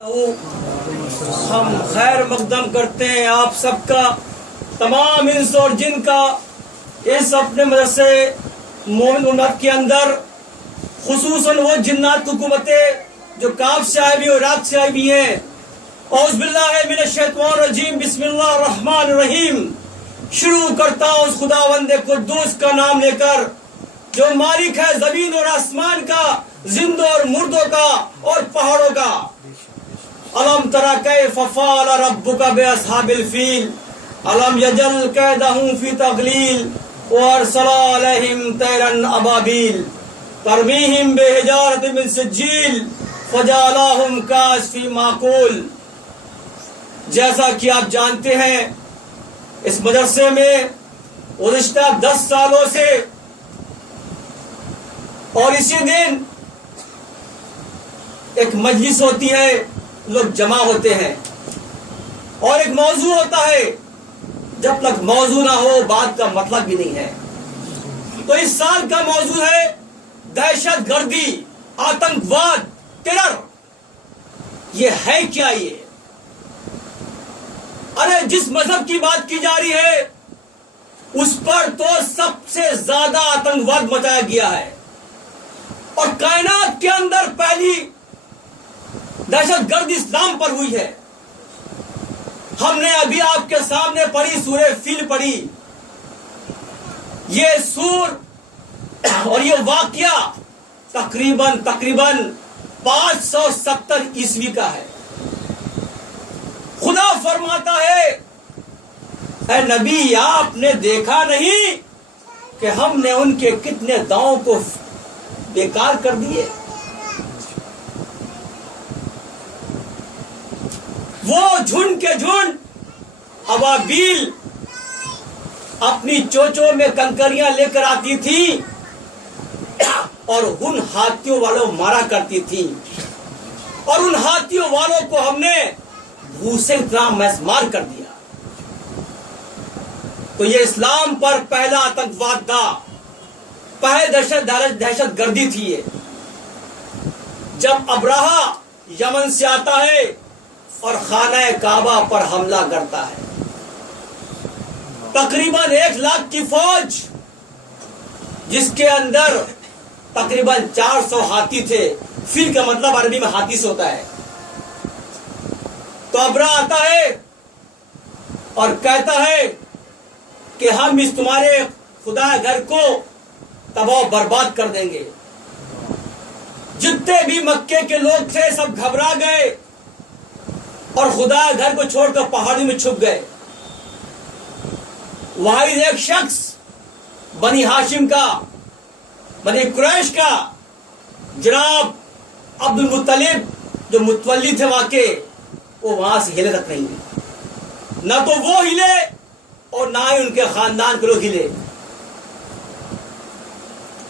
ہم خیر مقدم کرتے ہیں آپ سب کا، تمام انس اور جن کا، اس اپنے مدرسے مومن امت کے اندر، خصوصاً وہ جنات کی حکومتیں جو کاف سے آئی ہوئی اور عراق سے آئی ہوئی ہیں۔ اعوذ باللہ من الشیطان الرجیم، بسم اللہ الرحمن الرحیم۔ شروع کرتا ہوں اس خداوند قدوس کا نام لے کر جو مالک ہے زمین اور آسمان کا، زندوں اور مردوں کا اور پہاڑوں کا۔ الم تری کیف فعل ربک باصحاب الفیل الم یجعل کیدہم فی تضلیل وارسل علیہم طیرا ابابیل ترمیہم بحجارۃ من سجیل فجعلہم کعصف معقول۔ جیسا کہ آپ جانتے ہیں، اس مدرسے میں گزشتہ 10 سالوں سے اور اسی دن ایک مجلس ہوتی ہے، لوگ جمع ہوتے ہیں اور ایک موضوع ہوتا ہے۔ جب تک موضوع نہ ہو بات کا مطلب بھی نہیں ہے۔ تو اس سال کا موضوع ہے دہشت گردی، آتنکواد، ٹیرر۔ یہ ہے کیا؟ یہ ارے جس مذہب کی بات کی جا رہی ہے اس پر تو سب سے زیادہ آتنکواد مچایا گیا ہے، اور کائنات کے اندر پہلی دہشت گرد اسلام پر ہوئی ہے۔ ہم نے ابھی آپ کے سامنے پڑھی سورہ فیل پڑھی۔ یہ سور اور یہ واقعہ تقریباً 570 عیسوی کا ہے۔ خدا فرماتا ہے، اے نبی آپ نے دیکھا نہیں کہ ہم نے ان کے کتنے داؤں کو بیکار کر دیے؟ وہ جھنڈ کے جھنڈ ابابیل اپنی چوچوں میں کنکریاں لے کر آتی تھی اور ان ہاتھیوں والوں مارا کرتی تھی، اور ان ہاتھیوں والوں کو ہم نے بھوسے کی طرح مسمار کر دیا۔ تو یہ اسلام پر پہلا آتنکواد تھا، پہلے دہشت گردی تھی۔ یہ جب ابراہا یمن سے آتا ہے اور خانہ کعبہ پر حملہ کرتا ہے، تقریباً 1 لاکھ کی فوج جس کے اندر تقریباً 400 ہاتھی تھے۔ فیل کا مطلب عربی میں ہاتھی سے ہوتا ہے۔ تو ابراہ آتا ہے اور کہتا ہے کہ ہم اس تمہارے خدا گھر کو تباہ و برباد کر دیں گے۔ جتنے بھی مکے کے لوگ تھے سب گھبرا گئے اور خدا گھر کو چھوڑ کر پہاڑی میں چھپ گئے۔ واحد ایک شخص بنی ہاشم کا، بنی قریش کا، جناب عبد المطلب جو متولی تھے واقع، وہ وہاں سے ہلے تک نہیں ہوئے۔ نہ تو وہ ہلے اور نہ ہی ان کے خاندان کے لوگ ہلے۔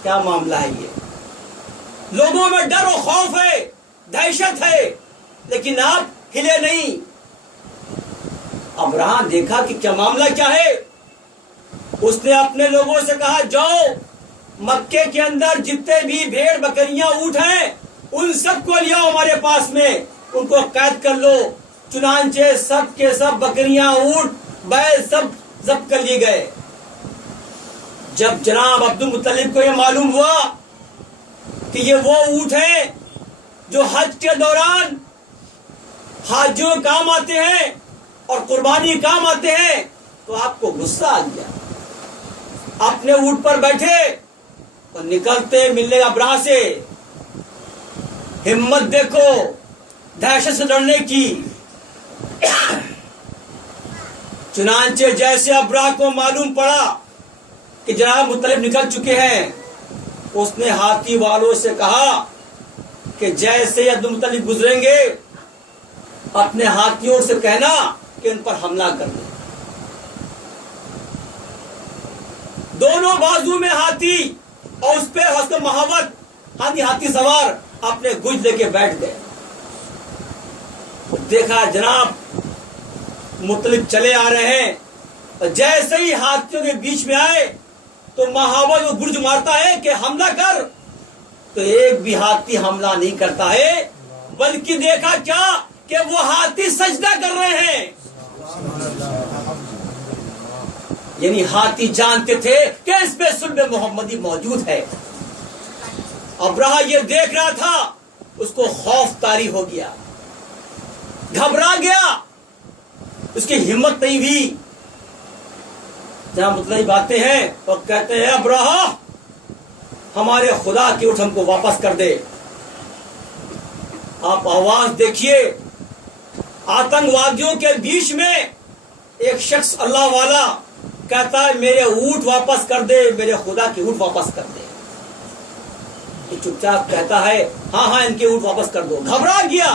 کیا معاملہ ہے یہ؟ لوگوں میں ڈر و خوف ہے، دہشت ہے، لیکن آپ ہلے نہیں۔ ابراہ دیکھا کہ کیا معاملہ کیا ہے۔ اس نے اپنے لوگوں سے کہا، جاؤ مکے کے اندر جتنے بھی بھیڑ بکریاں اونٹ ہیں ان سب کو لے آؤ ہمارے پاس میں، ان کو قید کر لو۔ چنانچہ سب کے سب بکریاں، اونٹ، بیل سب ضبط کر لیے گئے۔ جب جناب عبد المطلب کو یہ معلوم ہوا کہ یہ وہ اونٹ ہیں جو حج کے دوران حاجیوں کام آتے ہیں اور قربانی کام آتے ہیں، تو آپ کو غصہ آ گیا۔ اپنے اونٹ پر بیٹھے اور نکلتے ملنے ابراہ سے۔ ہمت دیکھو دہشت سے لڑنے کی۔ چنانچہ جیسے ابراہ کو معلوم پڑا کہ جناب مطلب نکل چکے ہیں، اس نے ہاتھی والوں سے کہا کہ جیسے عبد المطلب گزریں گے اپنے ہاتھیوں سے کہنا کہ ان پر حملہ کر دیں۔ دونوں بازو میں ہاتھی اور اس پہ حسن محبت ہاتھی سوار اپنے گج لے کے بیٹھ گئے۔ دیکھا جناب مطلب چلے آ رہے ہیں، اور جیسے ہی ہاتھیوں کے بیچ میں آئے تو محاوت وہ گرج مارتا ہے کہ حملہ کر، تو ایک بھی ہاتھی حملہ نہیں کرتا ہے، بلکہ دیکھا کیا کہ وہ ہاتھی سجدہ کر رہے ہیں. یعنی ہاتھی جانتے تھے کہ اس میں صلب محمدی موجود ہے. ابرہہ یہ دیکھ رہا تھا, اس کو خوف طاری ہو گیا, گھبرا گیا, اس کی ہمت نہیں ہوئی. جہاں مطلب باتیں ہیں تو کہتے ہیں ابرہہ ہمارے خدا کی اٹھ ہم کو واپس کر دے. آپ آواز دیکھیے, آتنکوادیوں کے بیچ میں ایک شخص اللہ والا کہتا ہے میرے اونٹ واپس کر دے, میرے خدا کی اونٹ واپس کر دے. یہ چپ چاپ کہتا ہے ہاں ہاں ان کے اونٹ واپس کر دو. گھبرا گیا,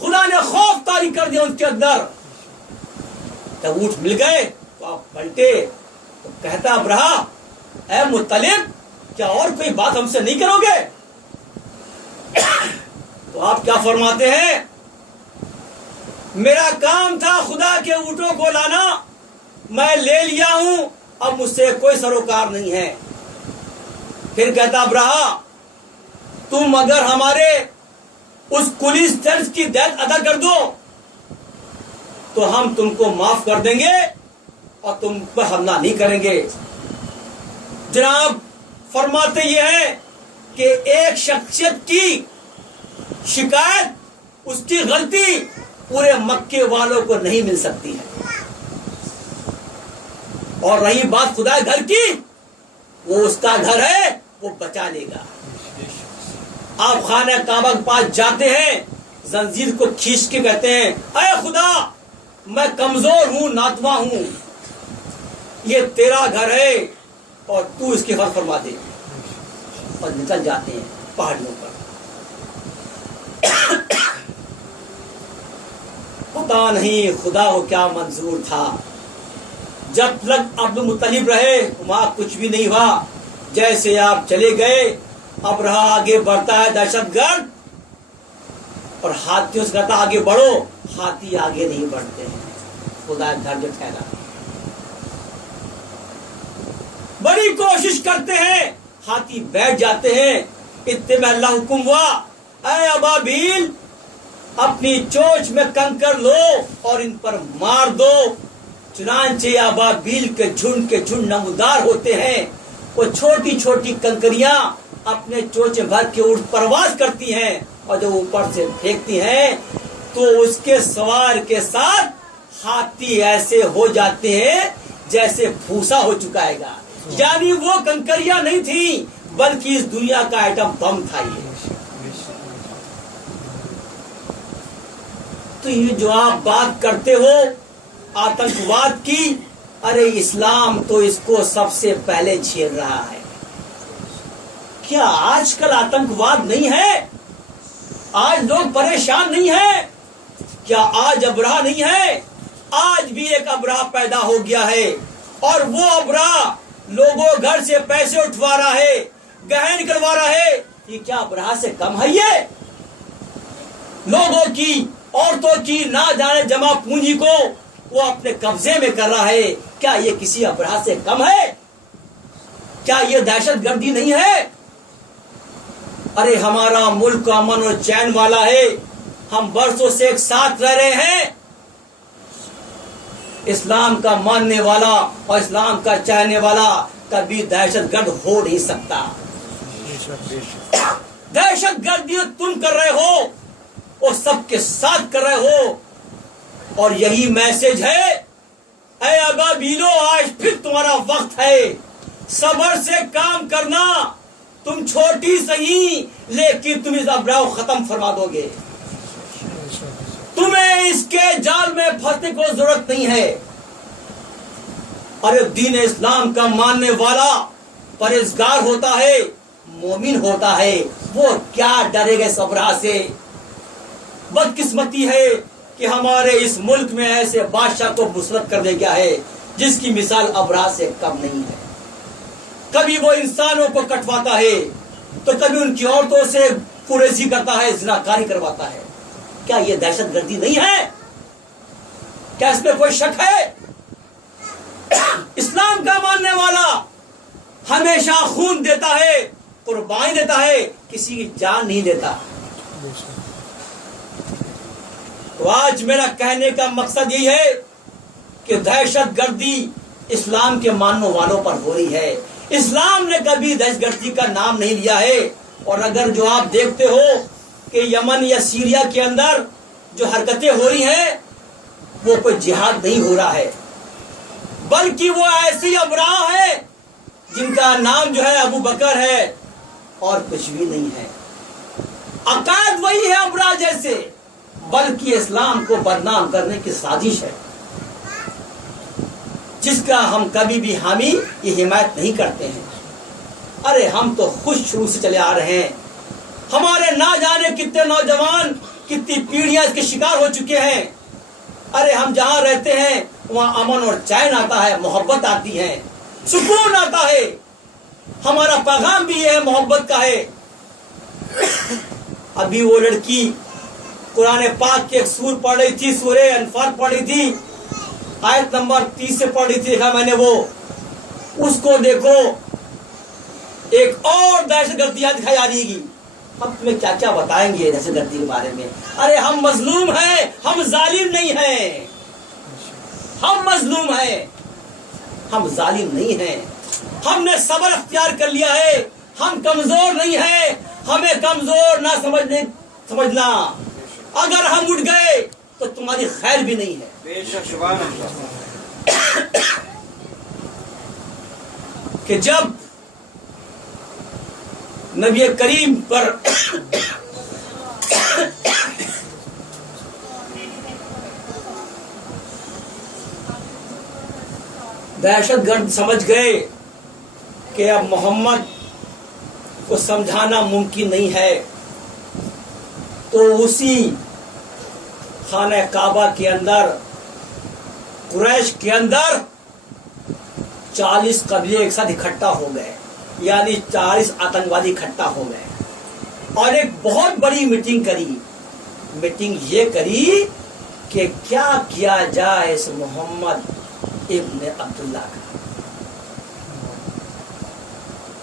خدا نے خوف طاری کر دیا ان کے اندر. جب اونٹ مل گئے تو آپ پلٹے تو کہتا ابرہہ اے مطلب کیا اور کوئی بات ہم سے نہیں کرو گے؟ تو آپ کیا فرماتے ہیں, میرا کام تھا خدا کے اونٹوں کو لانا, میں لے لیا ہوں, اب مجھ سے کوئی سروکار نہیں ہے. پھر کہتا ابرہہ تم اگر ہمارے اس کلی سرز کی دیت ادا کر دو تو ہم تم کو معاف کر دیں گے اور تم پر حملہ نہیں کریں گے. جناب فرماتے یہ ہے کہ ایک شخصیت کی شکایت, اس کی غلطی پورے مکے والوں کو نہیں مل سکتی ہے. اور رہی بات خدا گھر کی, وہ اس کا گھر ہے, وہ بچا لے گا. آپ خانہ کعبہ کے پاس جاتے ہیں, زنجیر کو کھینچ کے کہتے ہیں اے خدا میں کمزور ہوں, ناتواں ہوں, یہ تیرا گھر ہے اور تو اس کی حفاظت فرما دے. اور نکل جاتے ہیں پہاڑیوں پر. پتا نہیں خدا کو کیا منظور تھا. جب تک عبد المطلب رہے وہاں کچھ بھی نہیں ہوا. جیسے آپ چلے گئے ابرہہ آگے بڑھتا ہے دہشت گرد, اور ہاتھیوں سے کہتا آگے بڑھو, ہاتھی آگے نہیں بڑھتے ہیں. خدا گھر جو ٹھہرا, بڑی کوشش کرتے ہیں, ہاتھی بیٹھ جاتے ہیں. اتنے میں اللہ حکم ہوا اے ابابیل اپنی چونچ میں کنکر لو اور ان پر مار دو. چنانچہ ابابیل کے جھنڈ نمودار ہوتے ہیں. وہ چھوٹی چھوٹی کنکریاں اپنے چونچے بھر کے اڑ پرواز کرتی ہیں, اور جب اوپر سے پھینکتی ہیں تو اس کے سوار کے ساتھ ہاتھی ایسے ہو جاتے ہیں جیسے بھوسا ہو چکا ہے گا. یعنی وہ کنکریاں نہیں تھیں بلکہ اس دنیا کا ایٹم بم تھا. تو یہ جو آپ بات کرتے ہو آتنکواد کی, ارے اسلام تو اس کو سب سے پہلے جھیل رہا ہے. کیا آج کل آتنکواد نہیں ہے؟ آج لوگ پریشان نہیں ہیں؟ کیا آج ابرہہ نہیں ہے؟ آج بھی ایک ابرہہ پیدا ہو گیا ہے, اور وہ ابرہہ لوگوں گھر سے پیسے اٹھوا رہا ہے, گہنے نکلوا رہا ہے. یہ کیا ابرہہ سے کم ہے؟ یہ لوگوں کی, عورتوں کی نہ جانے جمع پونجی کو وہ اپنے قبضے میں کر رہا ہے. کیا یہ کسی ابرہہ سے کم ہے؟ کیا یہ دہشت گردی نہیں ہے؟ ارے ہمارا ملک امن اور چین والا ہے, ہم برسوں سے ایک ساتھ رہ رہے ہیں. اسلام کا ماننے والا اور اسلام کا چاہنے والا کبھی دہشت گرد ہو نہیں سکتا. دہشت گردی تم کر رہے ہو اور سب کے ساتھ کر رہے ہو, اور یہی میسج ہے اے ابابیلو آج پھر تمہارا وقت ہے. صبر سے کام کرنا, تم چھوٹی سہی لیکن تم اس ابرہہ کو ختم فرما دو گے. تمہیں اس کے جال میں پھنسنے کو ضرورت نہیں ہے. ارے دین اسلام کا ماننے والا پرہیزگار ہوتا ہے, مومن ہوتا ہے, وہ کیا ڈرے گا اس ابرہہ سے. بدقسمتی ہے کہ ہمارے اس ملک میں ایسے بادشاہ کو مسلط کر دیا گیا ہے جس کی مثال ابرہہ سے کم نہیں ہے. کبھی وہ انسانوں کو کٹواتا ہے تو کبھی ان کی عورتوں سے قریشی کرتا ہے, زناکاری کرواتا ہے. کیا یہ دہشت گردی نہیں ہے؟ کیا اس میں کوئی شک ہے؟ اسلام کا ماننے والا ہمیشہ خون دیتا ہے, قربانی دیتا ہے, کسی کی جان نہیں دیتا. تو آج میرا کہنے کا مقصد یہی ہے کہ دہشت گردی اسلام کے ماننے والوں پر ہو رہی ہے. اسلام نے کبھی دہشت گردی کا نام نہیں لیا ہے. اور اگر جو آپ دیکھتے ہو کہ یمن یا سیریا کے اندر جو حرکتیں ہو رہی ہیں وہ کوئی جہاد نہیں ہو رہا ہے، بلکہ وہ ایسی ابراہ ہے جن کا نام جو ہے ابو بکر ہے اور کچھ بھی نہیں ہے. عقائد وہی ہے ابراہ جیسے، بلکہ اسلام کو بدنام کرنے کی سازش ہے جس کا ہم کبھی بھی حامی یہ حمایت نہیں کرتے ہیں. ارے ہم تو خوش شروع سے چلے آ رہے ہیں. ہمارے نہ جانے کتنے نوجوان کتنی پیڑھیاں اس کے شکار ہو چکے ہیں. ارے ہم جہاں رہتے ہیں وہاں امن اور چین آتا ہے، محبت آتی ہے، سکون آتا ہے. ہمارا پیغام بھی یہ ہے، محبت کا ہے. ابھی وہ لڑکی قرآن پاک کے ایک سور پڑھ رہی تھی، سورہ انفال پڑھ رہی تھی، آیت نمبر 30 سے پڑھ رہی تھی. دیکھا میں نے وہ، اس کو دیکھو ایک اور دہشت گردی دکھائی جا رہی ہے. ہم تمہیں کیا کیا بتائیں گے دہشت گردی کے بارے میں. ارے ہم مظلوم ہیں، ہم ظالم نہیں ہیں. ہم مظلوم ہیں، ہم ظالم نہیں ہیں. ہم نے صبر اختیار کر لیا ہے. ہم کمزور نہیں ہیں، ہمیں کمزور نہ سمجھنا. اگر ہم اٹھ گئے تو تمہاری خیر بھی نہیں ہے. بے شک سبحان اللہ. کہ جب نبی کریم پر دہشت گرد سمجھ گئے کہ اب محمد کو سمجھانا ممکن نہیں ہے، تو اسی خانہ کعبہ کے اندر قریش کے اندر 40 قبیلے ایک ساتھ اکٹھا ہو گئے، یعنی 40 آتنکوادی اکٹھا ہو گئے اور ایک بہت بڑی میٹنگ کری. میٹنگ یہ کری کہ کیا کیا جائے اس محمد ابن عبداللہ کا.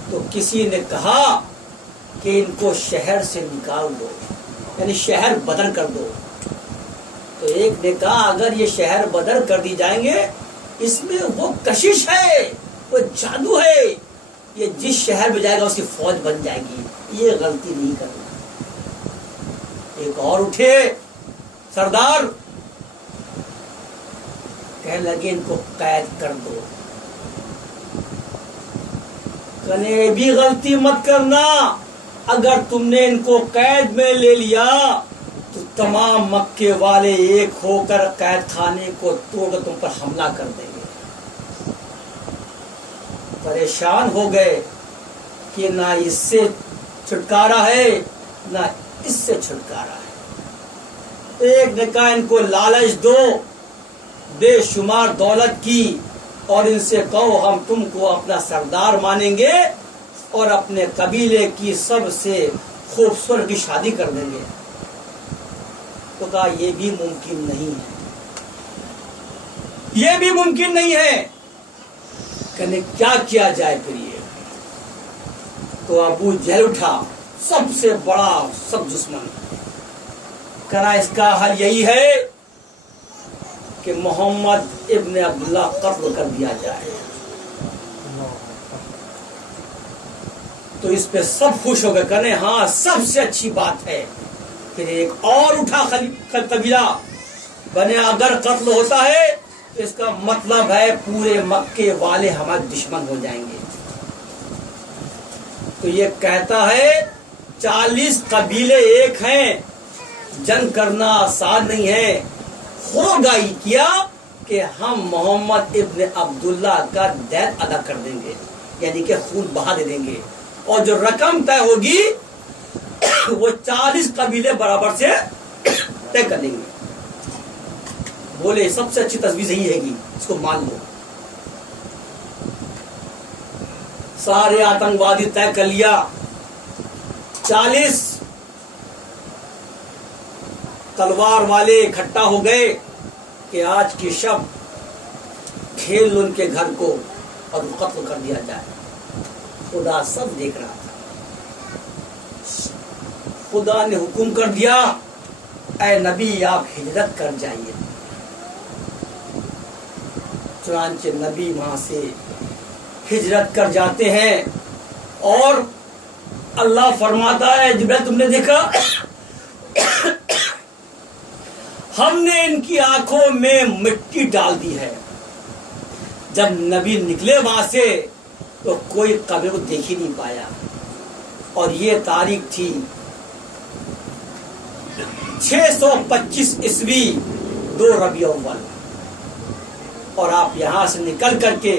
تو کسی نے کہا کہ ان کو شہر سے نکال دو، یعنی شہر بدر کر دو. تو ایک نے کہا اگر یہ شہر بدر کر دی جائیں گے، اس میں وہ کشش ہے، وہ جادو ہے، یہ جس شہر میں جائے گا اس کی فوج بن جائے گی، یہ غلطی نہیں کرنا. ایک اور اٹھے سردار، کہنے لگے ان کو قید کر دو. کنے بھی غلطی مت کرنا، اگر تم نے ان کو قید میں لے لیا تو تمام مکے والے ایک ہو کر قید خانے کو توڑ کر تم پر حملہ کر دیں گے. پریشان ہو گئے کہ نہ اس سے چھٹکارا ہے نہ اس سے چھٹکارا ہے. ایک نے کہا ان کو لالچ دو بے شمار دولت کی اور ان سے کہو ہم تم کو اپنا سردار مانیں گے اور اپنے قبیلے کی سب سے خوبصورت کی شادی کر دیں گے. تو کہا یہ بھی ممکن نہیں ہے، یہ بھی ممکن نہیں ہے. کہنے کیا کیا جائے پھر یہ؟ تو ابو جہل اٹھا، سب سے بڑا سب دشمن. کہنا اس کا حل یہی ہے کہ محمد ابن عبداللہ قتل کر دیا جائے. تو اس پہ سب خوش ہو گئے، کہنے ہاں سب سے اچھی بات ہے. پھر ایک اور اٹھا قبیلہ، بنے اگر قتل ہوتا ہے تو اس کا مطلب ہے پورے مکے والے ہمارے دشمن ہو جائیں گے. تو یہ کہتا ہے 40 قبیلے ایک ہیں، جنگ کرنا آسان نہیں ہے. خودآگاہی کیا کہ ہم محمد ابن عبداللہ کا دین ادا کر دیں گے، یعنی کہ خون بہا دے دیں گے، اور جو رقم طے ہوگی وہ 40 قبیلے برابر سے طے کر لیں گے. بولے سب سے اچھی تجویز یہی ہے گی، اس کو مان لو. سارے آتنکوادی طے کر لیا. 40 تلوار والے اکٹھا ہو گئے کہ آج کی شب کھیل لو ان کے گھر کو اور قتل کر دیا جائے. خدا سب دیکھ رہا تھا. خدا نے حکم کر دیا اے نبی آپ ہجرت کر جائیے۔ چنانچہ نبی وہاں سے ہجرت کر جاتے ہیں اور اللہ فرماتا ہے جبرائیل تم نے دیکھا ہم نے ان کی آنکھوں میں مٹی ڈال دی ہے۔ جب نبی نکلے وہاں سے تو کوئی قبر کو دیکھ ہی نہیں پایا، اور یہ تاریخ تھی 625 عیسوی 2 ربیع اول، اور آپ یہاں سے نکل کر کے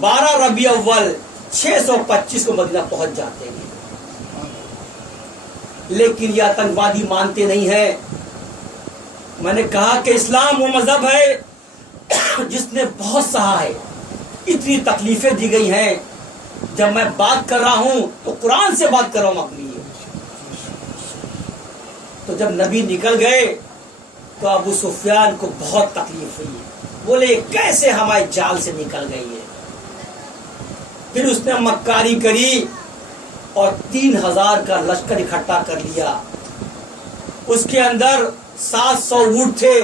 12 ربیع اول 625 کو مدینہ پہنچ جاتے ہیں۔ لیکن یہ آتنکوادی مانتے نہیں ہیں۔ میں نے کہا کہ اسلام وہ مذہب ہے جس نے بہت سہا ہے، اتنی تکلیفیں دی گئی ہیں۔ جب میں بات کر رہا ہوں تو قرآن سے بات کر رہا ہوں اپنی۔ تو جب نبی نکل گئے تو ابو سفیان کو بہت تکلیف ہوئی، بولے کیسے ہمارے جال سے نکل گئی ہے۔ پھر اس نے مکاری کری اور 3000 کا لشکر اکٹھا کر لیا۔ اس کے اندر 700 اونٹ تھے،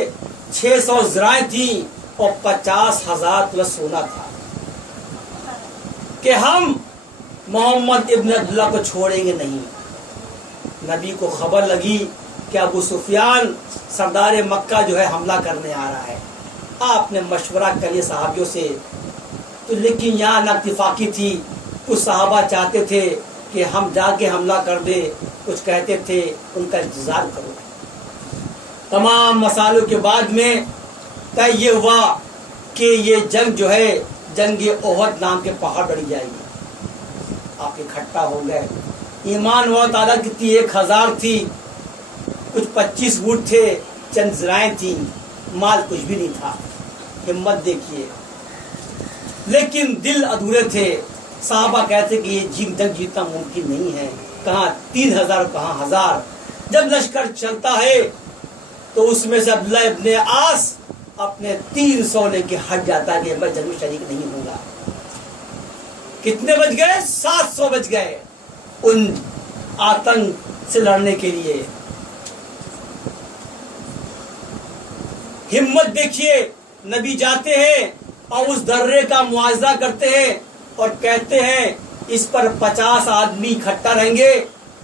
600 ذرائیں تھیں اور 50,000 تولہ سونا تھا کہ ہم محمد ابن عبداللہ کو چھوڑیں گے نہیں۔ نبی کو خبر لگی کہ ابو سفیان سردار مکہ جو ہے حملہ کرنے آ رہا ہے۔ آپ نے مشورہ کر لیا صحابیوں سے، تو لیکن یہاں نہ اتفاقی تھی۔ کچھ صحابہ چاہتے تھے کہ ہم جا کے حملہ کر دیں، کچھ کہتے تھے ان کا انتظار کرو۔ تمام مسائلوں کے بعد میں طے یہ ہوا کہ یہ جنگ جو ہے جنگ احد نام کے پہاڑ بڑھی جائے گی۔ آپ اکٹھا ہو گئے۔ ایمان و تعداد کتنی 1000 تھی، کچھ 25 اونٹ تھے، چند ذرائیں تھیں، مال کچھ بھی نہیں تھا۔ ہمت دیکھیے، لیکن دل ادھورے تھے۔ صحابہ کہتے کہ یہ جنگ جیتنا ممکن نہیں ہے، کہاں 3000 کہاں 1000۔ جب لشکر چلتا ہے تو اس میں سے عبداللہ ابن عاص اپنے 300 لے کے ہٹ جاتا ہے کہ میں جنگ میں شریک نہیں ہوں گا۔ کتنے بچ گئے؟ 700 بچ گئے ان آتنک سے لڑنے کے لیے۔ ہمت دیکھیے، نبی جاتے ہیں اور اس درے کا معاہدہ کرتے ہیں اور کہتے ہیں اس پر 50 آدمی اکٹھا رہیں گے،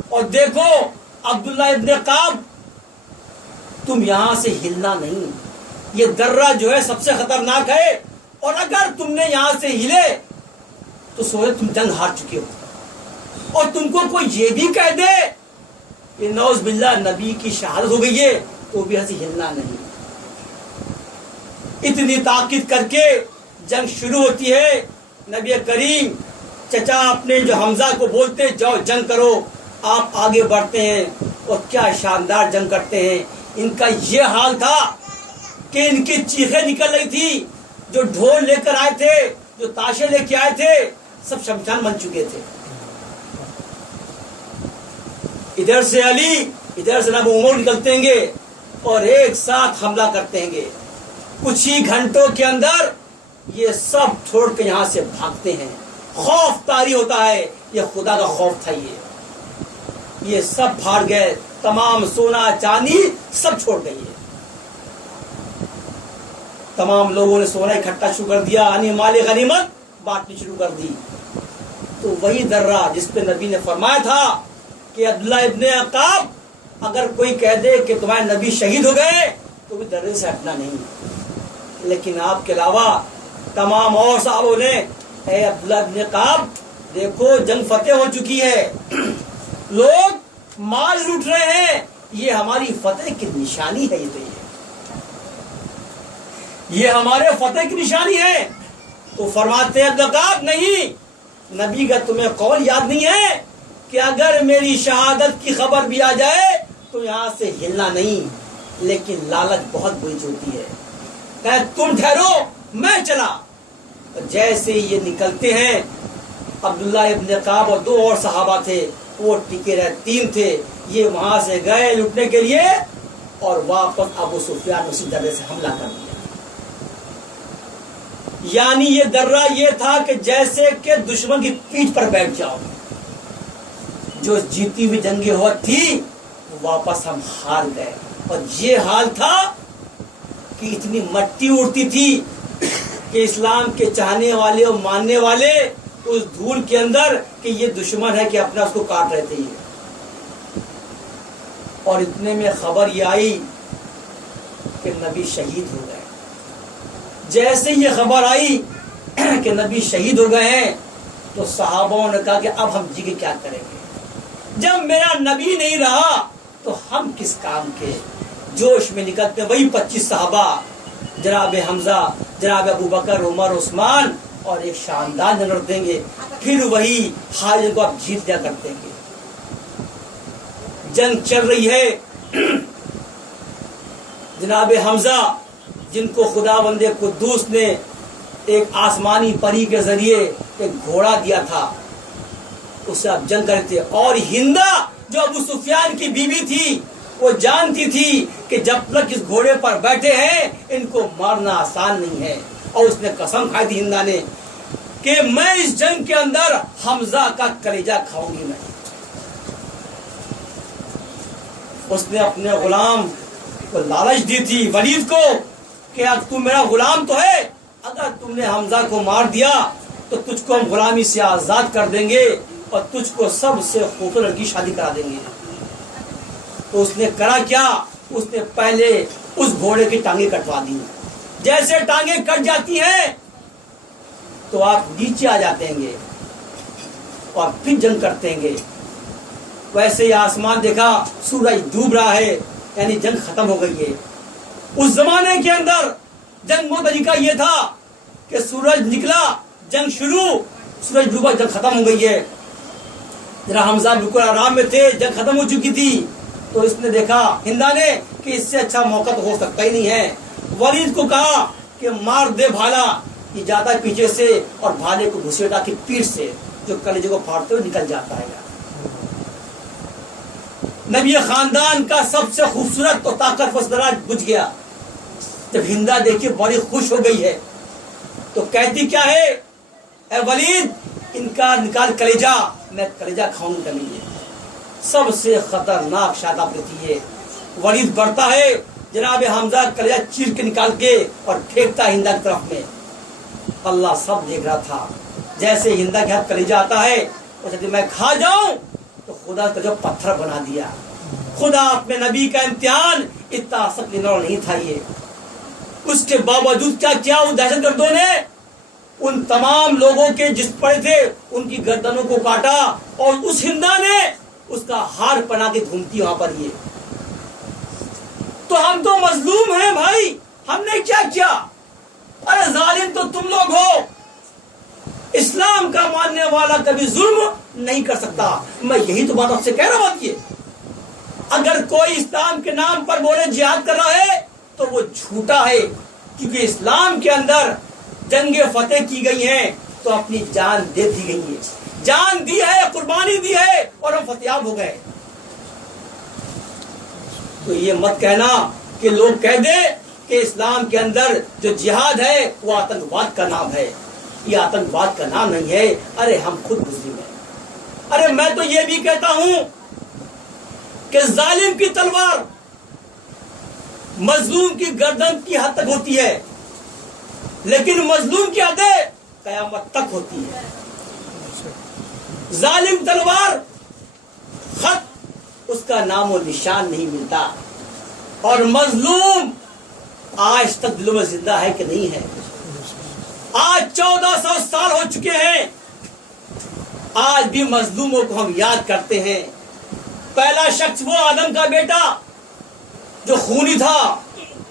اور دیکھو عبداللہ ابن قعب تم یہاں سے ہلنا نہیں، یہ درہ جو ہے سب سے خطرناک ہے، اور اگر تم نے یہاں سے ہلے تو سوچو تم جنگ ہار چکے ہو۔ اور تم کو کوئی یہ بھی کہہ دے کہ نعوذ باللہ نبی کی شہادت ہو گئی ہے تو بھی ایسے ہلنا نہیں۔ اتنی تاکید کر کے جنگ شروع ہوتی ہے۔ نبی کریم چچا اپنے جو حمزہ کو بولتے جاؤ جنگ کرو، آپ آگے بڑھتے ہیں اور کیا شاندار جنگ کرتے ہیں۔ ان کا یہ حال تھا کہ ان کی چیخیں نکل رہی تھی، جو ڈھول لے کر آئے تھے، جو تاشے لے کے آئے تھے، سب شمشان بن چکے تھے۔ ادھر سے علی، ادھر سے ابو عمر نکلتے ہیں گے اور ایک ساتھ حملہ کرتے ہیں گے۔ کچھ ہی گھنٹوں کے اندر یہ سب چھوڑ کے یہاں سے بھاگتے ہیں۔ خوف طاری ہوتا ہے، یہ خدا کا خوف تھا۔ یہ سب بھاگ گئے، تمام سونا چاندی سب چھوڑ گئی ہے۔ تمام لوگوں نے سونا اکٹھا شروع کر دیا، یعنی مال غنیمت بانٹنی شروع کر دی۔ تو وہی درہ جس پہ نبی نے فرمایا تھا کہ عبداللہ ابن قعب اگر کوئی کہہ دے کہ تمہارے نبی شہید ہو گئے تو بھی درے سے ہٹنا نہیں۔ لیکن آپ کے علاوہ تمام اور صحابوں نے اے عبداللہ ابن قعب دیکھو جنگ فتح ہو چکی ہے، لوگ مال لوٹ رہے ہیں، یہ ہماری فتح کی نشانی ہے۔ یہ ہمارے فتح کی نشانی ہے۔ تو فرماتے ہیں عبداللہ قعب نہیں، نبی کا تمہیں قول یاد نہیں ہے کہ اگر میری شہادت کی خبر بھی آ جائے تو یہاں سے ہلنا نہیں۔ لیکن لالچ بہت بری ہوتی ہے، کہ تم ٹھہرو میں چلا۔ جیسے یہ نکلتے ہیں، عبداللہ ابن قعب اور 2 اور صحابہ تھے، وہ ٹکے رہے، 3 تھے، یہ وہاں سے گئے لٹنے کے لیے اور واپس ابو سفیان اسی درے سے حملہ کر دیا۔ یعنی یہ درہ یہ تھا کہ جیسے کہ دشمن کی پیٹھ پر بیٹھ جاؤ۔ جو جیتی ہوئی جنگ احد تھی واپس ہم ہار گئے۔ اور یہ حال تھا کہ اتنی مٹی اڑتی تھی کہ اسلام کے چاہنے والے اور ماننے والے اس دھول کے اندر کہ یہ دشمن ہے کہ اپنا اس کو کاٹ رہے تھے یہ. اور اتنے میں خبر یہ آئی کہ نبی شہید ہو گئے. جیسے یہ خبر آئی کہ نبی شہید ہو گئے ہیں تو صحابوں نے کہا کہ اب ہم جی کے کیا کریں گے؟ جب میرا نبی نہیں رہا تو ہم کس کام کے؟ جوش میں نکلتے وہی 25 صحابہ، جناب حمزہ، جناب ابو بکر، عمر، عثمان، اور ایک شاندار جنرل دیں گے، پھر وہی خالد کو آپ جیت لیا کرتے ہیں. جنگ چل رہی ہے. جناب حمزہ جن کو خدا بند قدوس نے ایک آسمانی پری کے ذریعے ایک گھوڑا دیا تھا، اس سے آپ جنگ کرتے. اور ہندا جو ابو سفیان کی بیوی تھی وہ جانتی تھی کہ جب تک اس گھوڑے پر بیٹھے ہیں ان کو مارنا آسان نہیں ہے. اور اس نے قسم کھائی تھی ہندا نے کہ میں اس جنگ کے اندر حمزہ کا کلیجہ کھاؤں گی. میں اس نے اپنے غلام کو لالچ دی تھی ولید کو کہ اب تم میرا غلام تو ہے، اگر تم نے حمزہ کو مار دیا تو تجھ کو ہم غلامی سے آزاد کر دیں گے اور تجھ کو سب سے خوبصورت لڑکی شادی کرا دیں گے. تو اس نے کرا کیا؟ اس نے پہلے اس گھوڑے کی ٹانگیں کٹوا دی. جیسے ٹانگیں کٹ جاتی ہیں تو آپ نیچے آ جاتے ہیں اور پھر جنگ کرتے ہیں. ویسے ہی آسمان دیکھا سورج ڈوب رہا ہے، یعنی جنگ ختم ہو گئی ہے. اس زمانے کے اندر جنگ کا طریقہ یہ تھا کہ سورج نکلا جنگ شروع، سورج ڈوبا جنگ ختم ہو گئی ہے. ذرا حمزہ بالکل آرام میں تھے، جنگ ختم ہو چکی تھی. تو اس نے دیکھا ہندا نے کہ اس سے اچھا موقع تو ہو سکتا ہی نہیں ہے. ولید کو کہا کہ مار دے بھالا، یہ جاتا ہے پیچھے سے اور بھالے کو گھسیٹا کی پیٹھ سے جو کلیجے کو پھاڑتے ہوئے نکل جاتا ہے. نبی خاندان کا سب سے خوبصورت اور طاقتور سردار بجھ گیا. جب ہندا دیکھیے بڑی خوش ہو گئی ہے تو کہتی کیا ہے؟ اے ولید ان کا نکال کلیجہ، میں کلیجہ کھاؤں گا. سب سے خطرناک شاداب دیتی ہے. ولید بڑھتا ہے، جناب حمزہ کلیجہ چیر کے نکال کے اور پھینکتا ہے ہندا کی طرف میں. اللہ سب دیکھ رہا تھا. جیسے ہندا کے ہاتھ کلیجہ آتا ہے وہ میں کھا جاؤں تو خدا کا جو پتھر بنا دیا. خدا اپنے نبی کا امتحان اتنا سخت نہیں تھا. یہ اس کے باوجود کیا کیا ان دہشت گردوں نے ان تمام لوگوں کے جس پڑے تھے ان کی گردنوں کو کاٹا اور اس ہندا نے اس کا ہار پہنا کے گھومتی وہاں پر. یہ تو ہم تو مظلوم ہیں بھائی، ہم نے کیا کیا؟ ارے ظالم تو تم لوگ ہو. اسلام کا ماننے والا کبھی ظلم نہیں کر سکتا. میں یہی تو بات آپ سے کہہ رہا ہوں. یہ اگر کوئی اسلام کے نام پر بولے جہاد کر رہا ہے تو وہ جھوٹا ہے، کیونکہ اسلام کے اندر جنگیں فتح کی گئی ہیں تو اپنی جان دے دی گئی ہے. جان دی ہے، قربانی دی ہے اور ہم فتح ہو گئے. تو یہ مت کہنا کہ لوگ کہہ دے کہ اسلام کے اندر جو جہاد ہے وہ آتنکواد کا نام ہے. یہ آتنکواد کا نام نہیں ہے. ارے ہم خود مسلم ہیں. ارے میں تو یہ بھی کہتا ہوں کہ ظالم کی تلوار مظلوم کی گردن کی حد تک ہوتی ہے، لیکن مظلوم کی حدیں قیامت تک ہوتی ہے. ظالم تلوار خط اس کا نام و نشان نہیں ملتا، اور مظلوم آج تک دلوں میں زندہ ہے کہ نہیں ہے. آج 1400 سال ہو چکے ہیں، آج بھی مظلوموں کو ہم یاد کرتے ہیں. پہلا شخص وہ آدم کا بیٹا جو خونی تھا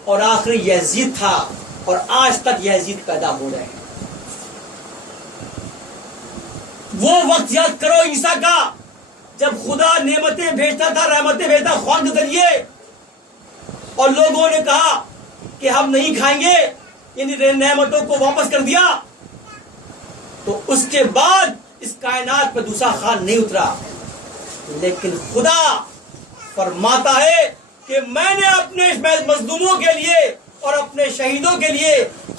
اور آخری یزید تھا، اور آج تک یزید پیدا ہو رہے ہیں. وہ وقت یاد کرو عیسیٰ کا جب خدا نعمتیں بھیجتا تھا، رحمتیں بھیجتا خوان کے ذریعے، اور لوگوں نے کہا کہ ہم نہیں کھائیں گے، یعنی نعمتوں کو واپس کر دیا. تو اس کے بعد اس کائنات پہ دوسرا خوان نہیں اترا. لیکن خدا فرماتا ہے کہ میں نے اپنے مظلوموں کے لیے اور اپنے شہیدوں کے لیے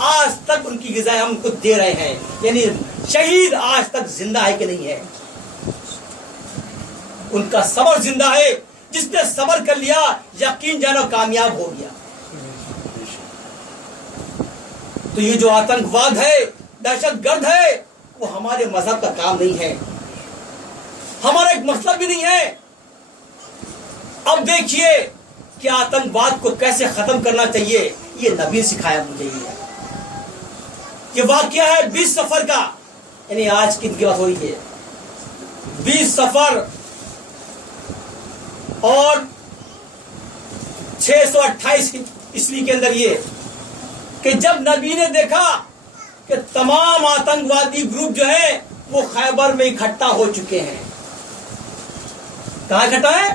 آج تک ان کی غذائیں ہم کو دے رہے ہیں. یعنی شہید آج تک زندہ ہے کہ نہیں ہے؟ ان کا صبر زندہ ہے. جس نے صبر کر لیا یقین جانا کامیاب ہو گیا. تو یہ جو آتنکواد ہے، دہشت گرد ہے، وہ ہمارے مذہب کا کام نہیں ہے، ہمارا ایک مطلب بھی نہیں ہے. اب دیکھیے کہ آتنکواد کو کیسے ختم کرنا چاہیے، یہ نبی سکھایا مجھے. یہ واقعہ ہے 20 صفر کا، یعنی آج کی بات ہو رہی ہے 20 صفر اور 628 عیسوی کے اندر، یہ کہ جب نبی نے دیکھا کہ تمام آتنکوادی گروپ جو ہے وہ خیبر میں اکٹھا ہو چکے ہیں. کہاں اکٹھا ہے؟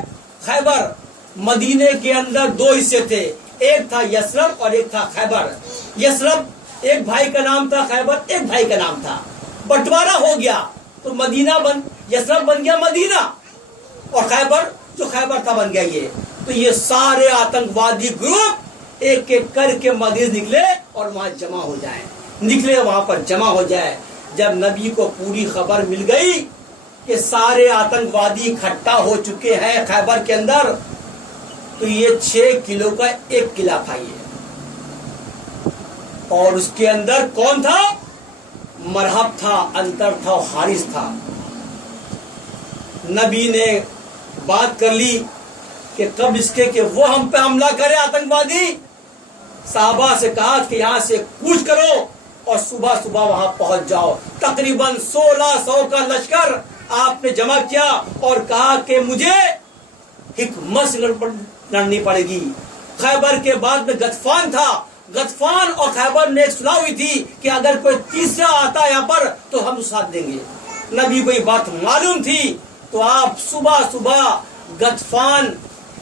خیبر. مدینے کے اندر 2 حصے تھے، ایک تھا یثرب اور ایک تھا خیبر. یثرب ایک بھائی کا نام تھا، خیبر ایک بھائی کا نام تھا. بٹوارا ہو گیا تو یثرب بن گیا مدینہ، اور خیبر جو خیبر تھا بن گیا یہ. تو یہ سارے آتنکوادی گروپ ایک ایک کر کے مدینہ نکلے اور وہاں جمع ہو جائیں، نکلے وہاں پر جمع ہو جائے. جب نبی کو پوری خبر مل گئی کہ سارے آتنکوادی اکٹھا ہو چکے ہیں خیبر کے اندر، تو یہ 6 کلو کا ایک قلعہ تھا یہ، اور اس کے اندر کون تھا؟ مرحب تھا، انتر تھا، حارث تھا. نبی نے بات کر لی کہ قبل اس کے کہ وہ ہم پہ حملہ کرے آتنکوادی، صحابہ سے کہا کہ یہاں سے کوچ کرو اور صبح صبح وہاں پہنچ جاؤ. تقریباً 1600 کا لشکر آپ نے جمع کیا اور کہا کہ مجھے حکمت سے لڑنی پڑے گی. خیبر کے بعد میں غطفان تھا، غطفان اور خیبر نے ایک صلح ہوئی تھی کہ اگر کوئی تیسرا آتا یہاں پر تو ہم ساتھ دیں گے. نبی کو یہ بات معلوم تھی، تو آپ صبح صبح غطفان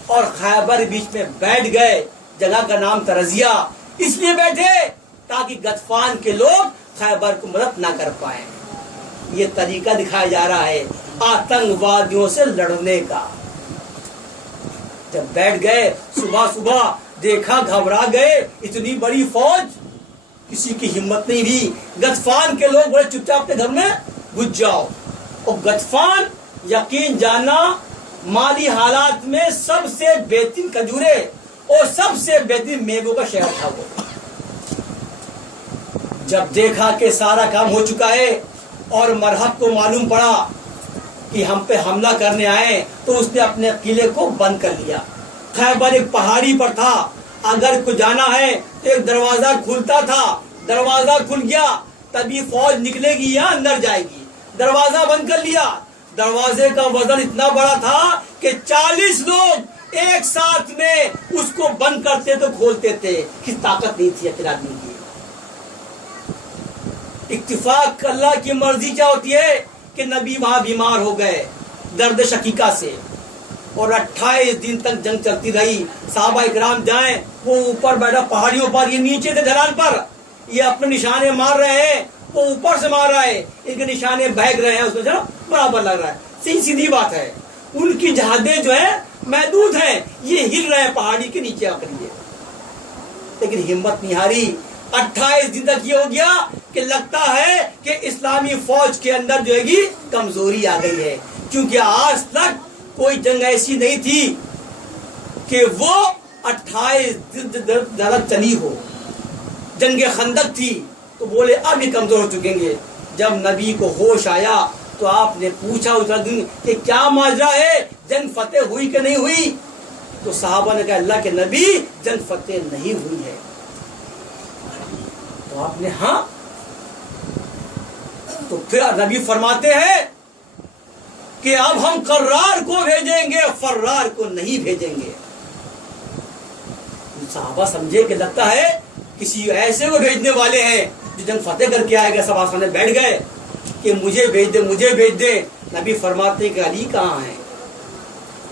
اور خیبر بیچ میں بیٹھ گئے. جگہ کا نام تھا رضیہ، اس لیے بیٹھے تاکہ غطفان کے لوگ خیبر کو مدد نہ کر پائیں. یہ طریقہ دکھایا جا رہا ہے آتنکوادیوں سے لڑنے کا. جب بیٹھ گئے صبح صبح دیکھا، گھبرا گئے، اتنی بڑی فوج، کسی کی ہمت نہیں ہوئی. غطفان کے لوگ بڑے چپ چاپ اپنے گھر میں گھس جاؤ. اور غطفان یقین جانا مالی حالات میں سب سے بہترین کھجورے اور سب سے بہترین میووں کا شہر تھا وہ. جب دیکھا کہ سارا کام ہو چکا ہے اور مرحب کو معلوم پڑا کہ ہم پہ حملہ کرنے آئے، تو اس نے اپنے قلعے کو بند کر لیا. خیبر ایک پہاڑی پر تھا، اگر کو جانا ہے تو ایک دروازہ کھلتا تھا، دروازہ کھل گیا تبھی فوج نکلے گی یا اندر جائے گی. دروازہ بند کر لیا. دروازے کا وزن اتنا بڑا تھا کہ 40 لوگ ایک ساتھ میں اس کو بند کرتے تو کھولتے تھے. کس طاقت نہیں تھی اکیلے آدمی کی. اتفاق اللہ کی مرضی کیا ہوتی ہے کہ نبی وہاں بیمار ہو گئے درد شقیقہ سے، اور 28 دن تک جنگ چلتی رہی. صحابہ اکرام جائیں، وہ اوپر بیٹھا پہاڑیوں پر، یہ نیچے تھے ڈھلان پر، یہ اپنے نشانے مار رہے ہیں، وہ اوپر سے مار رہا ہے، ان کے نشانے بہگ رہے ہیں، اس میں برابر لگ رہا ہے. سیدھی بات ہے. ان کی جہادیں جو ہیں محدود ہیں، یہ ہل رہے ہیں پہاڑی کے نیچے آ کر. لیکن ہمت نہیں ہاری. 28 دن تک یہ ہو گیا کہ لگتا ہے کہ اسلامی فوج کے اندر جو ہے کمزوری آ گئی ہے، کیونکہ آج تک کوئی جنگ ایسی نہیں تھی کہ وہ 28 دن چلی ہو. جنگ خندق تھی تو بولے اب یہ کمزور ہو چکیں گے. جب نبی کو ہوش آیا تو آپ نے پوچھا اس دن کہ کیا ماجرا ہے، جنگ فتح ہوئی کہ نہیں ہوئی؟ تو صحابہ نے کہا اللہ کے نبی جنگ فتح نہیں ہوئی ہے. تو آپ نے ہاں. تو پھر نبی فرماتے ہیں کہ اب ہم قرار کو بھیجیں گے، فرار کو نہیں بھیجیں گے. صحابہ سمجھے کہ لگتا ہے کسی ایسے کو بھیجنے والے ہیں جو جنگ فتح کر کے آئے گا. سب آسمان میں بیٹھ گئے کہ مجھے بھیج دے، مجھے بھیج دے. نبی فرماتے کہ علی کہاں ہیں؟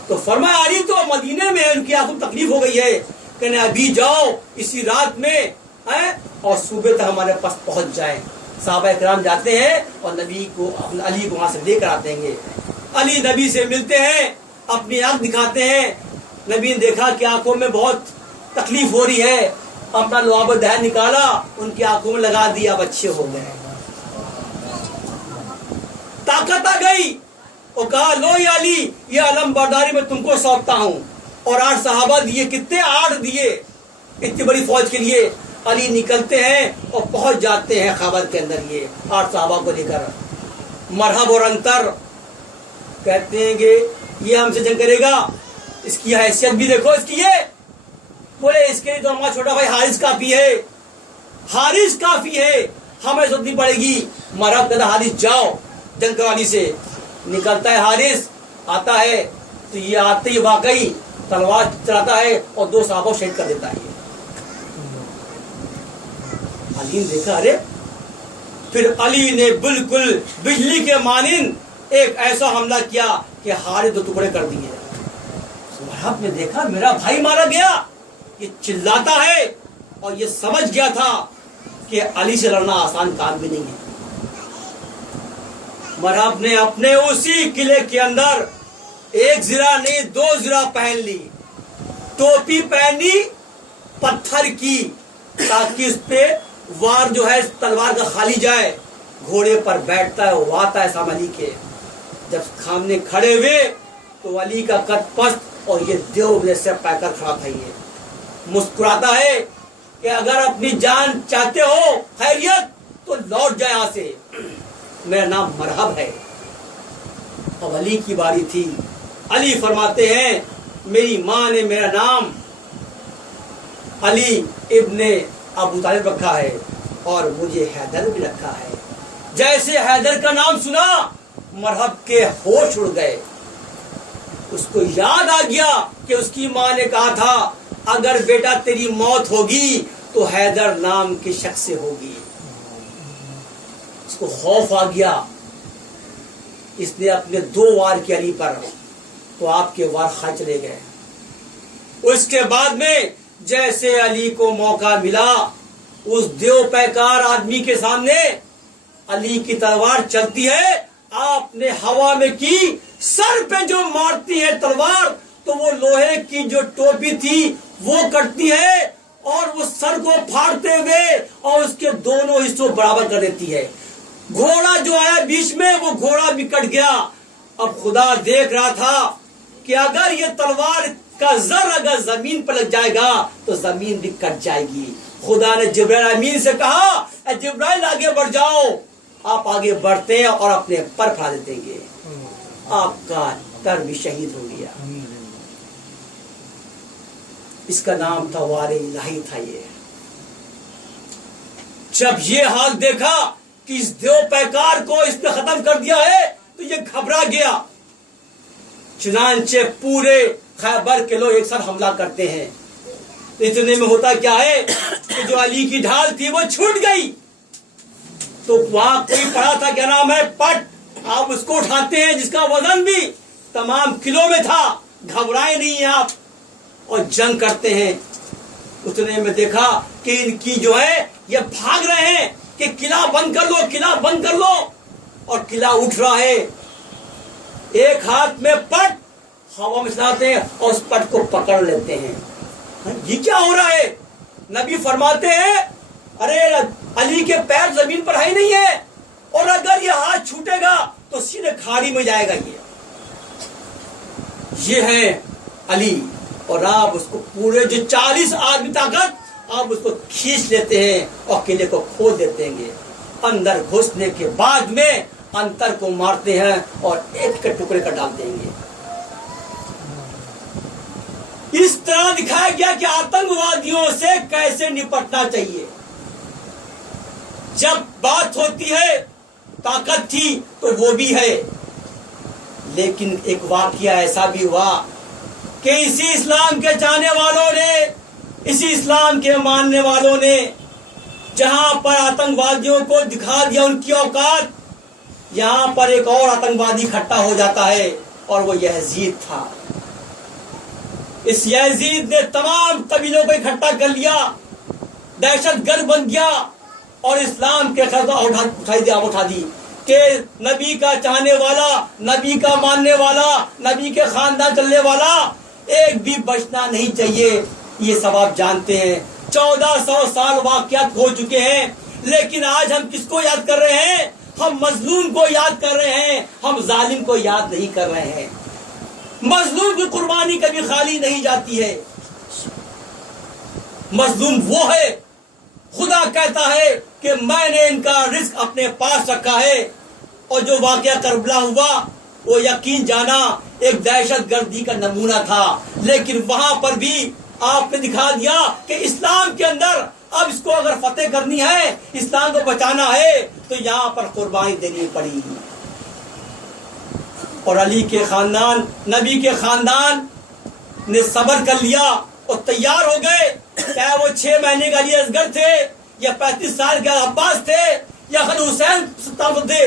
تو فرمایا علی تو مدینے میں، ان کی آنکھوں تکلیف ہو گئی ہے، کہ ابھی جاؤ اسی رات میں اور صبح تک ہمارے پاس پہنچ جائیں. صحابہ اکرام جاتے ہیں اور نبی کو علی کو وہاں سے لے کر آتے ہیں. علی نبی سے ملتے ہیں، اپنی آنکھ دکھاتے ہیں. نبی نے دیکھا کہ آنکھوں میں بہت تکلیف ہو رہی ہے، اپنا لعاب دہن نکالا، ان کی آنکھوں میں لگا دیا، اب اچھے ہو گئے. طاقت آ گئی. اور کہا لو یا علی یہ علم برداری میں تم کو سونپتا ہوں. اور 8 صحابہ دیے. کتنے؟ 8 دیے اتنی بڑی فوج کے لیے. علی نکلتے ہیں اور پہنچ جاتے ہیں خیبر کے اندر یہ 8 صحابہ کو لے کر. مرحب اور انتر کہتے ہیں کہ یہ ہم سے جنگ کرے گا, اس کی حیثیت بھی دیکھو اس کی. یہ بولے اس کے لیے تو ہمارا چھوٹا بھائی حارث کافی ہے, حارث کافی ہے, ہمیں ضرورت نہیں پڑے گی. مرحب کہتا حارث جاؤ جنگ کرو علی سے. نکلتا ہے حارث, آتا ہے تو یہ آتے ہی واقعی تلوار چلاتا ہے اور 2 صحابہ کو شہید کر دیتا ہے. علی نے دیکھا ارے, پھر علی نے بالکل بجلی کے مانند ایک ایسا حملہ کیا کہ حارث 2 ٹکڑے کر دیے. مرحب نے دیکھا میرا بھائی مارا گیا, یہ چلاتا ہے اور یہ سمجھ گیا تھا کہ علی سے لڑنا آسان کام بھی نہیں ہے. مرحب نے اپنے اسی قلعے کے اندر 1 زرہ نہیں 2 زرہ پہن لی, ٹوپی پہنی پتھر کی تاکہ اس پہ وار جو ہے تلوار کا خالی جائے. گھوڑے پر بیٹھتا ہے, وہ آتا ہے سامنے علی کے. جب سامنے کھڑے ہوئے تو علی کا قد پست اور یہ دیو جیسے پا کر کھڑا تھا. یہ مسکراتا ہے کہ اگر اپنی جان چاہتے ہو خیریت تو لوٹ جائے یہاں سے, میرا نام مرحب ہے. اب علی کی باری تھی. علی فرماتے ہیں میری ماں نے میرا نام علی ابن ابو طالب رکھا ہے اور مجھے حیدر بھی رکھا ہے. جیسے حیدر کا نام سنا مرحب کے ہوش اڑ گئے. اس کو یاد آ گیا کہ اس کی ماں نے کہا تھا اگر بیٹا تیری موت ہوگی تو حیدر نام کے شخص سے ہوگی. اس کو خوف آ گیا. اس نے اپنے 2 وار کیا علی پر, تو آپ کے وار خالی چلے گئے. اس کے بعد میں جیسے علی کو موقع ملا اس دیو پیکار آدمی کے سامنے علی کی تلوار چلتی ہے, آپ نے ہوا میں کی, سر پہ جو مارتی ہے تلوار تو وہ لوہے کی جو ٹوپی تھی وہ کٹتی ہے اور وہ سر کو پھاڑتے ہوئے اور اس کے دونوں حصوں برابر کر دیتی ہے. گھوڑا جو آیا بیچ میں وہ گھوڑا بھی کٹ گیا. اب خدا دیکھ رہا تھا کہ اگر یہ تلوار کا زر اگر زمین پر لگ جائے گا تو زمین بھی کٹ جائے گی. خدا نے جبرائیل امین سے کہا اے جبرائیل آگے بڑھ جاؤ. آپ آگے بڑھتے ہیں اور اپنے پر پھاڑ دیتے گے. آپ کا تر بھی شہید ہو گیا. اس کا نام تھا وار الہی تھا. یہ جب یہ حال دیکھا کہ اس دیو پیکار کو اس نے ختم کر دیا ہے تو یہ گھبرا گیا. چنانچہ پورے خیبر کے لوگ ایک ساتھ حملہ کرتے ہیں. اتنے میں ہوتا کیا ہے کہ جو علی کی ڈھال تھی وہ چھوٹ گئی. تو وہاں کوئی پڑا تھا کیا نام ہے پٹ, آپ اس کو اٹھاتے ہیں جس کا وزن بھی تمام کلو میں تھا. گھبرائے نہیں ہیں آپ اور جنگ کرتے ہیں. اتنے میں دیکھا کہ ان کی جو ہے یہ بھاگ رہے ہیں کہ قلعہ بند کر لو, قلعہ بند کر لو, اور قلعہ اٹھ رہا ہے. ایک ہاتھ میں پٹ ہوا میں چلاتے ہیں اور اس پٹ کو پکڑ لیتے ہیں. یہ کیا ہو رہا ہے؟ نبی فرماتے ہیں ارے علی کے پیر زمین پر ہے نہیں ہے اور اگر یہ ہاتھ چھوٹے گا تو سیدھے کھاڑی میں جائے گا. یہ ہے علی. اور آپ اس کو پورے جو 40 آدمی طاقت آپ اس کو کھینچ لیتے ہیں اور قلعے کو کھول دیتے ہیں. اندر گھسنے کے بعد میں انتر کو مارتے ہیں اور ایک کے ٹکڑے کر ڈال دیں گے. اس طرح دکھایا گیا کہ آتنکوادیوں سے کیسے نپٹنا چاہیے. جب بات ہوتی ہے طاقت تھی تو وہ بھی ہے, لیکن ایک واقعہ ایسا بھی ہوا کہ اسی اسلام کے چاہنے والوں نے, اسی اسلام کے ماننے والوں نے جہاں پر آتنکوادیوں کو دکھا دیا ان کی اوقات, یہاں پر ایک اور آتنکوادی اکٹھا ہو جاتا ہے اور وہ یزید تھا. اس یزید نے تمام قبیلوں کو اکٹھا کر لیا, دہشت گرد بن گیا اور اسلام کے خلاف اٹھا دی کہ نبی کا چاہنے والا, نبی کا ماننے والا, نبی کے خاندان چلنے والا ایک بھی بچنا نہیں چاہیے. یہ سب آپ جانتے ہیں. 1400 سال واقعات ہو چکے ہیں, لیکن آج ہم کس کو یاد کر رہے ہیں؟ ہم مظلوم کو یاد کر رہے ہیں، ہم ظالم کو یاد نہیں کر رہے ہیں۔ مظلوم کی قربانی کبھی خالی نہیں جاتی ہے۔ مظلوم وہ ہے، خدا کہتا ہے کہ میں نے ان کا رزق اپنے پاس رکھا ہے۔ اور جو واقعہ کربلا ہوا وہ یقین جانا ایک دہشت گردی کا نمونہ تھا، لیکن وہاں پر بھی آپ نے دکھا دیا کہ اسلام کے اندر اب اس کو اگر فتح کرنی ہے، اسلام کو بچانا ہے، تو یہاں پر قربانی دینی پڑی۔ اور علی کے خاندان، نبی کے خاندان نے صبر کر لیا اور تیار ہو گئے، چاہے وہ 6 مہینے کا علی اصغر تھے یا 35 سال کا عباس تھے یا خان حسین تھے،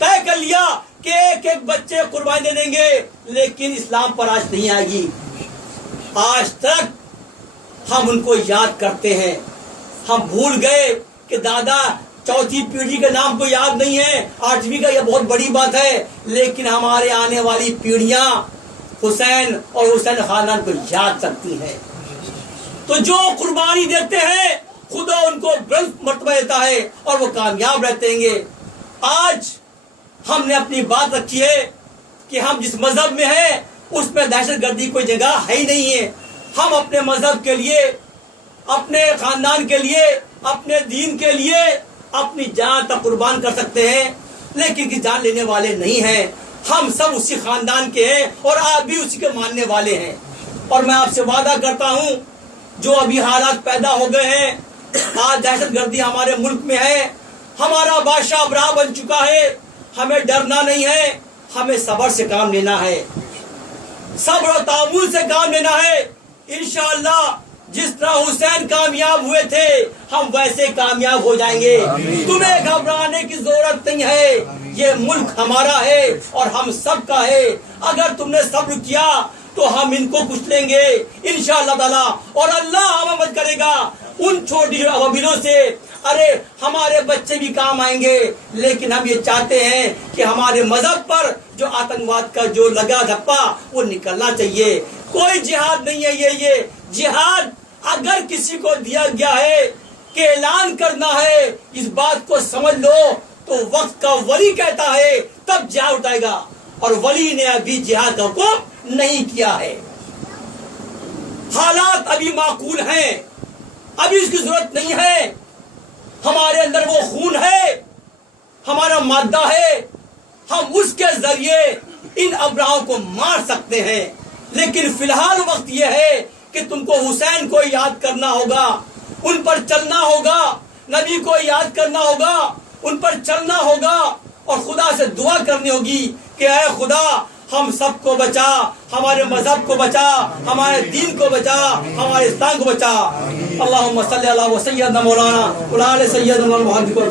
طے کر لیا کہ ایک ایک بچے قربانی دے دیں گے، لیکن اسلام پر آج نہیں آئے گی۔ آج تک ہم ان کو یاد کرتے ہیں، ہم بھول گئے کہ دادا چوتھی پیڑھی کے نام کو یاد نہیں ہے، 8ویں کا یہ بہت بڑی بات ہے، لیکن ہمارے آنے والی پیڑھیاں حسین اور حسین خاندان کو یاد کرتی ہیں۔ تو جو قربانی دیتے ہیں خدا ان کو بلند مرتبہ دیتا ہے اور وہ کامیاب رہتے ہیں۔ آج ہم نے اپنی بات رکھی ہے کہ ہم جس مذہب میں ہیں اس میں دہشت گردی کوئی جگہ ہے ہی نہیں ہے۔ ہم اپنے مذہب کے لیے، اپنے خاندان کے لیے، اپنے دین کے لیے اپنی جان تک قربان کر سکتے ہیں، لیکن کی جان لینے والے نہیں ہیں۔ ہم سب اسی خاندان کے ہیں اور آپ بھی اسی کے ماننے والے ہیں۔ اور میں آپ سے وعدہ کرتا ہوں، جو ابھی حالات پیدا ہو گئے ہیں، آج دہشت گردی ہمارے ملک میں ہے، ہمارا بادشاہ ابراہ بن چکا ہے، ہمیں ڈرنا نہیں ہے، ہمیں صبر سے کام لینا ہے، صبر و تحمل سے کام لینا ہے۔ انشاءاللہ جس طرح حسین کامیاب ہوئے تھے ہم ویسے کامیاب ہو جائیں گے۔ تمہیں گھبرانے کی ضرورت نہیں ہے، یہ ملک ہمارا ہے اور ہم سب کا ہے۔ اگر تم نے صبر کیا تو ہم ان کو کچھ لیں گے انشاءاللہ تعالی، اور اللہ ہمیں مدد کرے گا ان چھوٹی عواملوں سے۔ ارے ہمارے بچے بھی کام آئیں گے، لیکن ہم یہ چاہتے ہیں کہ ہمارے مذہب پر جو آتنکواد کا جو لگا دھپا وہ نکلنا چاہیے۔ کوئی جہاد نہیں ہے یہ جہاد اگر کسی کو دیا گیا ہے کہ اعلان کرنا ہے، اس بات کو سمجھ لو، تو وقت کا ولی کہتا ہے تب جہاد اٹھائے گا، اور ولی نے ابھی جہاد کا حکم نہیں کیا ہے۔ حالات ابھی معقول ہیں، ابھی اس کی ضرورت نہیں ہے۔ ہمارے اندر وہ خون ہے، ہمارا مادہ ہے، ہم اس کے ذریعے ان ابراہوں کو مار سکتے ہیں۔ لیکن فی الحال وقت یہ ہے کہ تم کو حسین کو یاد کرنا ہوگا، ان پر چلنا ہوگا، نبی کو یاد کرنا ہوگا، ان پر چلنا ہوگا، اور خدا سے دعا کرنی ہوگی کہ اے خدا ہم سب کو بچا، ہمارے مذہب کو بچا، ہمارے دین کو بچا، ہمارے اسلام کو بچا۔ اللہم صلی اللہ وسلم مولانا سیدنا محمد